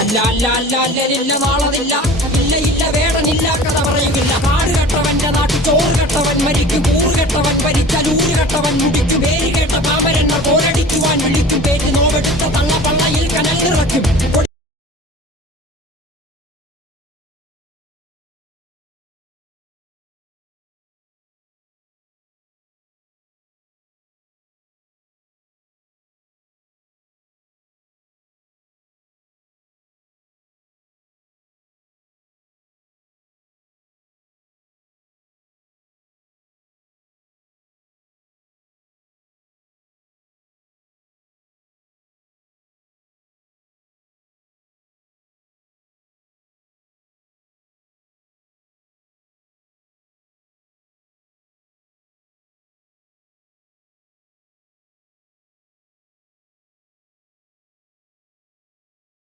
അല്ല അല്ല അല്ല അല്ലരില്ല നാളതില്ല, ഇല്ല ഇല്ല വേടനില്ല കഥ പറയുകില്ല. കാട് കെട്ടവന്റെ നാട്ടിൽ ചോറ് കെട്ടവൻ മരിക്കും, കൂറ് കെട്ടവൻ ഭരിച്ചാൽ ഊര് കെട്ടവൻ മുടിക്കും. പേര് കേട്ട പാമ്പരെണ്ണ പോരടിക്കുവാൻ വിളിക്കും, പേര് നോവെടുത്ത തള്ള പള്ളയിൽ കനൽ നിറയ്ക്കും.